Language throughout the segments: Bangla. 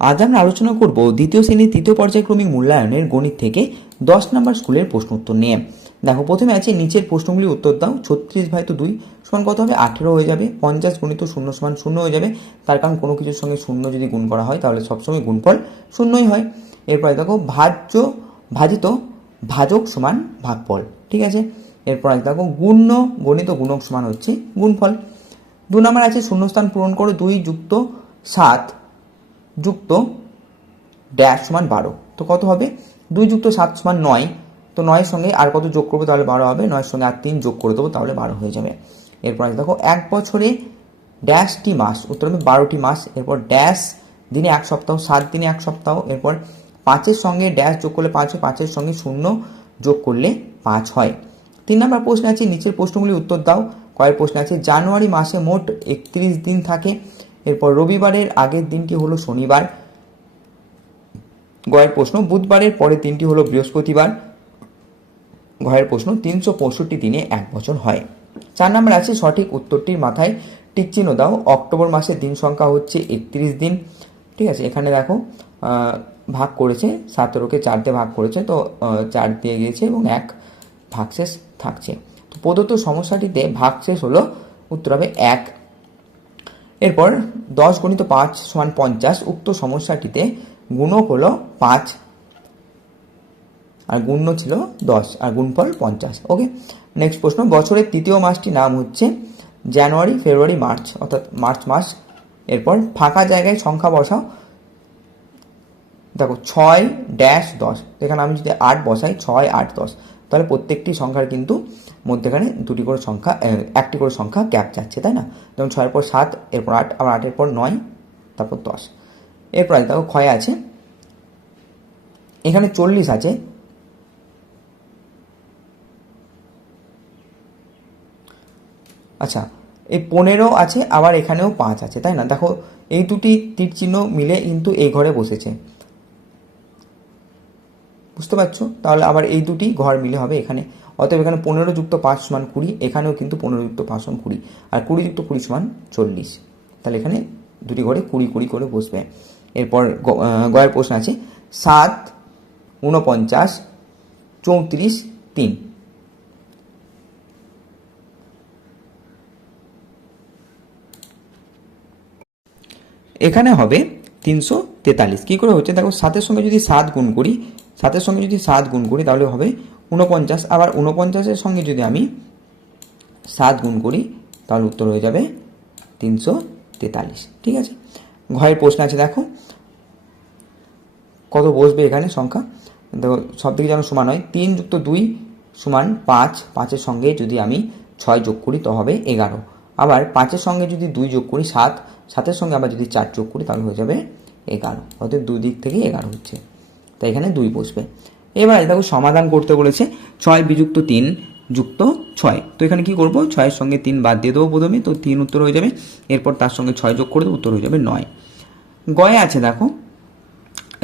আজ আমরা আলোচনা করব দ্বিতীয় শ্রেণির তৃতীয় পর্যায়ক্রমিক মূল্যায়নের গণিত থেকে দশ নম্বর স্কুলের প্রশ্ন উত্তর নিয়ে। দেখো, প্রথমে আছে নিচের প্রশ্নগুলি উত্তর দাও। ছত্রিশ ভাই তো দুই। সমান কত হবে? আঠেরো হয়ে যাবে। পঞ্চাশ গুণিত শূন্য সমান শূন্য হয়ে যাবে। তার কারণ কোনো কিছুর সঙ্গে শূন্য যদি গুণ করা হয়, তাহলে সবসময় গুণফল শূন্যই হয়। এরপরে দেখো, ভাজ্য, ভাজিত ভাজক সমান ভাগফল। ঠিক আছে? এরপর আছে দেখো, গুণ্য গণিত গুণক সমান হচ্ছে গুণফল। দু নম্বর আছে, শূন্যস্থান পূরণ করো। দুই যুক্ত সাত। যুক্ত ড্যাশ সমান বারো। তো কত হবে? দুই যুক্ত সাত সমান নয়। তো নয়ের সঙ্গে আর কত যোগ করব তাহলে বারো হবে? নয়ের সঙ্গে আর তিন যোগ করে দেবো তাহলে বারো হয়ে যাবে। এরপর আছে দেখো, এক বছরে ড্যাশটি মাস, উত্তর হবে বারোটি মাস। এরপর ড্যাশ দিনে এক সপ্তাহ, সাত দিনে এক সপ্তাহ। এরপর পাঁচের সঙ্গে ড্যাশ যোগ করলে পাঁচ হয়, পাঁচের সঙ্গে শূন্য যোগ করলে পাঁচ হয়। তিন নম্বর প্রশ্ন আছে, নিচের প্রশ্নগুলি উত্তর দাও। কয়েক প্রশ্ন আছে, জানুয়ারি মাসে মোট একত্রিশ দিন থাকে। এরপর রবিবারের আগের দিনটি হলো শনিবার। গয়ের প্রশ্ন, বুধবারের পরের দিনটি হলো বৃহস্পতিবার। ঘয়ের প্রশ্ন, তিনশো পঁয়ষট্টি দিনে এক বছর হয়। চার নম্বর আছে, সঠিক উত্তরটির মাথায় টিক চিহ্ন দাও। অক্টোবর মাসের দিন সংখ্যা হচ্ছে একত্রিশ দিন। ঠিক আছে, এখানে দেখো ভাগ করেছে, সতেরোকে চার দিয়ে ভাগ করেছে, তো চার দিয়ে গিয়েছে এবং এক ভাগশেষ থাকছে। প্রদত্ত সমস্যাটিতে ভাগশেষ হলো উত্তর হবে এক। এরপর দশ গণিত পাঁচ সমান পঞ্চাশ, উক্ত সমস্যাটিতে গুণক হলো পাঁচ। আর গুণ্য ছিল দশ, আর গুণফল পঞ্চাশ। ওকে নেক্সট প্রশ্ন, বছরের তৃতীয় মাসটির নাম হচ্ছে জানুয়ারি, ফেব্রুয়ারি, মার্চ। অর্থাৎ মার্চ মাস। এরপর ফাঁকা জায়গায় সংখ্যা বসাও। দেখো, ছয় ড্যাশ দশ। এখানে আমি যদি আট বসাই, ছয়, আট, দশ। তাহলে প্রত্যেকটি সংখ্যার কিন্তু মধ্যেখানে দুটি করে সংখ্যা একটি করে সংখ্যা গ্যাপ যাচ্ছে, তাই না? যেমন ছয়ের পর সাত, এরপর আট, আবার আটের পর নয়, তারপর দশ। এরপর আছে দেখো ক্ষয় আছে। এখানে চল্লিশ আছে। আচ্ছা এই পনেরো আছে, আবার এখানেও পাঁচ আছে, তাই না? দেখো, এই দুটি তীর চিহ্ন মিলে কিন্তু এই ঘরে বসেছে। বুঝতে পারছ? তাহলে আবার এই দুটি ঘর মিলে হবে এখানে। অতএব এখানে পনেরো যুক্ত পাঁচ সমান কুড়ি, এখানেও কিন্তু পনেরো যুক্ত পাঁচ সমান কুড়ি। আর কুড়ি যুক্ত কুড়ি সমান চল্লিশ। তাহলে এখানে দুটি ঘরে কুড়ি কুড়ি করে বসবে। এরপর গয়ের প্রশ্ন আছে, সাত উনপঞ্চাশ চৌত্রিশ, তিন। এখানে হবে তিনশো তেতাল্লিশ। কী করে হচ্ছে? দেখো, সাতের সঙ্গে যদি সাত গুণ করি সাতের সঙ্গে যদি সাত গুণ করি তাহলে হবে উনপঞ্চাশ আবার উনপঞ্চাশের সঙ্গে যদি আমি সাত গুণ করি, তাহলে উত্তর হয়ে যাবে তিনশো তেতাল্লিশ। ঠিক আছে? ঘরের প্রশ্ন আছে, দেখো। কত বসবে এখানে সংখ্যা? দেখো সব থেকে যেন সমান হয়, তিন যুক্ত দুই সমান পাঁচ। পাঁচের সঙ্গে যদি আমি ছয় যোগ করি, তো হবে এগারো। আবার পাঁচের সঙ্গে যদি দুই যোগ করি, সাত। সাতের সঙ্গে আবার যদি চার যোগ করি, তাহলে হয়ে যাবে এগারো। অর্থাৎ দুই দিক থেকে এগারো হচ্ছে। তাই এখানে দুই বসবে। এবার দেখো সমাধান করতে বলেছে ছয় বিযুক্ত তিন যুক্ত ছয়। তো এখানে কি করব? ছয়ের সঙ্গে তিন বাদ দিয়ে দেবো প্রথমে, তো তিন উত্তর হয়ে যাবে। এরপর তার সঙ্গে ছয় যোগ করে দেবো, উত্তর হয়ে যাবে নয়। গয়ে আছে দেখো,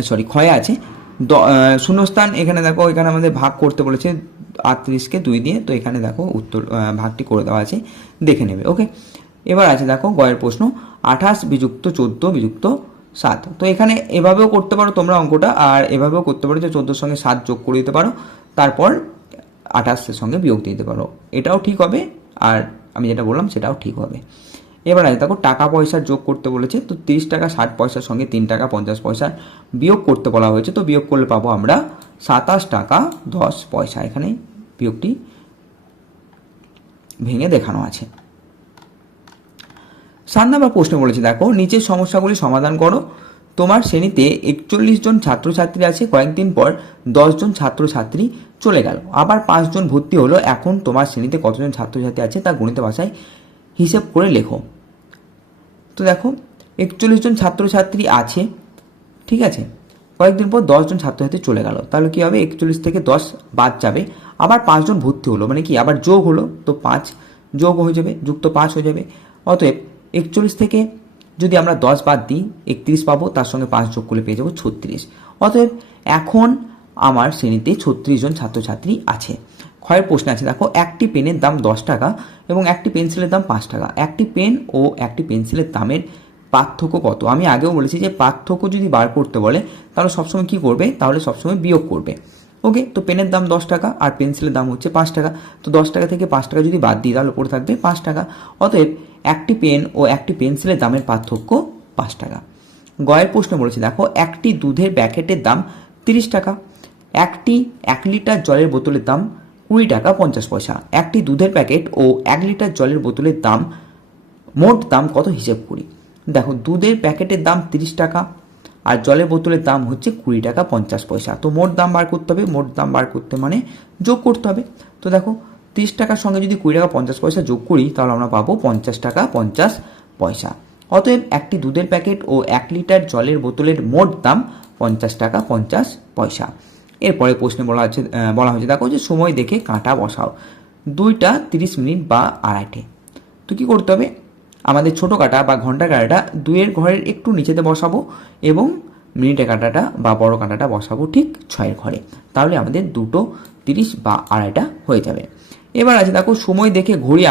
সরি, ক্ষয় আছে। দ- শূন্যস্থান এখানে দেখো, এখানে আমাদের ভাগ করতে বলেছে আটত্রিশকে দুই দিয়ে, তো এখানে দেখো উত্তর ভাগটি করে দেওয়া আছে, দেখে নেবে ওকে এবার আছে দেখো গয়ের প্রশ্ন, আঠাশ বিযুক্ত চোদ্দ বিযুক্ত সাত। তো এখানে এভাবেও করতে পারো তোমরা অঙ্কটা, আর এভাবেও করতে পারো যে চোদ্দোর সঙ্গে সাত যোগ করে দিতে পারো। তারপর আঠাশের সঙ্গে বিয়োগ দিতে পারো। এটাও ঠিক হবে, আর আমি যেটা বললাম সেটাও ঠিক হবে। এবার আছে, দেখো, টাকা পয়সার যোগ করতে বলেছে, তো তিরিশ টাকা, ষাট পয়সার সঙ্গে তিন টাকা, পঞ্চাশ পয়সা বিয়োগ করতে বলা হয়েছে। তো বিয়োগ করলে পাবো আমরা সাতাশ টাকা, দশ পয়সা। এখানে বিয়োগটি ভেঙে দেখানো আছে। সাত নম্বর প্রশ্ন বলেছে, দেখো, নিচের সমস্যাগুলি সমাধান করো। তোমার শ্রেণীতে একচল্লিশ জন ছাত্রছাত্রী আছে, কয়েকদিন পর দশজন ছাত্রছাত্রী চলে গেল। আবার পাঁচজন ভর্তি হলো, এখন তোমার শ্রেণীতে কতজন ছাত্রছাত্রী আছে তা গণিত ভাষায় হিসেব করে লেখো। তো দেখো, একচল্লিশ জন ছাত্রছাত্রী আছে, ঠিক আছে, কয়েকদিন পর দশজন ছাত্রছাত্রী চলে গেল। তাহলে কি হবে? একচল্লিশ থেকে দশ বাদ যাবে। আবার পাঁচজন ভর্তি হলো মানে কি? আবার যোগ হলো, তো পাঁচ যোগ হয়ে যাবে, যুক্ত পাঁচ হয়ে যাবে। অতএব একচল্লিশ থেকে যদি আমরা দশ বাদ দিই, একত্রিশ পাবো, তার সঙ্গে পাঁচ যোগ করলে পেয়ে যাব ছত্রিশ। অতএব এখন আমার শ্রেণীতে ছত্রিশ জন ছাত্রছাত্রী আছে। ক্ষয়ের প্রশ্ন আছে, দেখো, একটি পেনের দাম দশ টাকা এবং একটি পেন্সিলের দাম পাঁচ টাকা। একটি পেন ও একটি পেন্সিলের দামের পার্থক্য কত? আমি আগেও বলেছি যে পার্থক্য যদি বার করতে বলে, তাহলে সবসময় কি করবে? তাহলে সবসময় বিয়োগ করবে। ওকে, তো পেনের দাম দশ টাকা আর পেন্সিলের দাম হচ্ছে পাঁচ টাকা। তো দশ টাকা থেকে পাঁচ টাকা যদি বাদ দিই, তাহলে পড়ে থাকবে পাঁচ টাকা। অতএব একটি পেন ও একটি পেন্সিলের দামের পার্থক্য পাঁচ টাকা। গয়ের প্রশ্ন বলেছে, দেখো, একটি দুধের প্যাকেটের দাম তিরিশ টাকা, একটি এক লিটার জলের বোতলের দাম কুড়ি টাকা পঞ্চাশ পয়সা, একটি দুধের প্যাকেট ও এক লিটার জলের বোতলের দাম মোট দাম কত হিসেব করি? দেখো, দুধের প্যাকেটের দাম তিরিশ টাকা আর জলের বোতলের দাম হচ্ছে কুড়ি টাকা পঞ্চাশ পয়সা। তো মোট দাম বার করতে হবে, মোট দাম বার করতে মানে যোগ করতে হবে। তো দেখো তিরিশ টাকার সঙ্গে যদি কুড়ি টাকা পঞ্চাশ পয়সা যোগ করি, তাহলে আমরা পাবো পঞ্চাশ টাকা পঞ্চাশ পয়সা। অতএব একটি দুধের প্যাকেট ও এক লিটার জলের বোতলের মোট দাম পঞ্চাশ টাকা পঞ্চাশ পয়সা। এরপরে প্রশ্নে বলা হচ্ছে বলা হয়েছে, দেখো যে সময় দেখে কাঁটা বসাও। দুইটা তিরিশ মিনিট বা আড়াইটে। তো কী করতে হবে? আমাদের ছোটো কাটা বা ঘণ্টা কাটাটা দুইয়ের ঘরের একটু নিচেতে বসাবো এবং মিনিটের কাঁটাটা বা বড় কাঁটাটা বসাবো ঠিক ছয়ের ঘরে। তাহলে আমাদের দুটো তিরিশ বা আড়াইটা হয়ে যাবে। এবার আছে দেখো সময় দেখে ঘড়ি